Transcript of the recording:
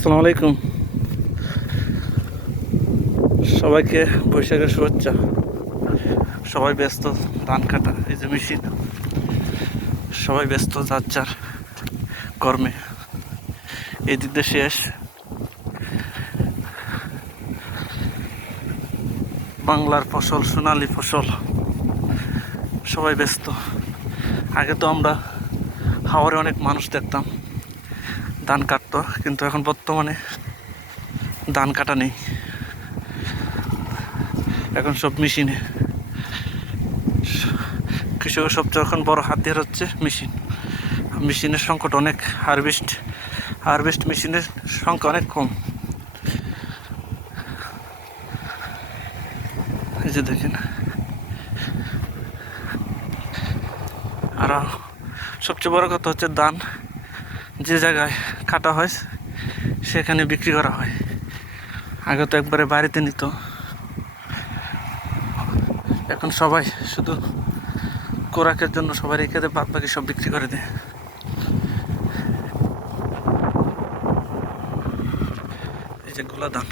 আসসালামু আলাইকুম। সবাইকে বৈশাখের শুভেচ্ছা। সবাই ব্যস্ত ধান কাটা, এই যে মেশিন, সবাই ব্যস্ত যার যার কর্মে। এই দিক দিয়ে শেষ, বাংলার ফসল, সোনালি ফসল, সবাই ব্যস্ত। আগে তো আমরা হাওরে অনেক মানুষ দেখতাম ধান কাটতো, কিন্তু এখন বর্তমানে ধান কাটা নেই, এখন সব মেশিনে। কৃষকের সবচেয়ে এখন বড় হাতিয়ার হচ্ছে মেশিন। মেশিনের সংকট অনেক, হারভেস্ট মেশিনের সংখ্যা অনেক কম। এই যে দেখেন, আর সবচেয়ে বড় কথা হচ্ছে ধান যে জায়গায় কাটা হয় সেখানে বিক্রি করা হয়। আগে তো একবারে বাড়িতে নিত, এখন সবাই শুধু কোরাকের জন্য সবাই রেখে দেয়, বাদ বাকি সব বিক্রি করে দেয়। এই যে গোলা ধান।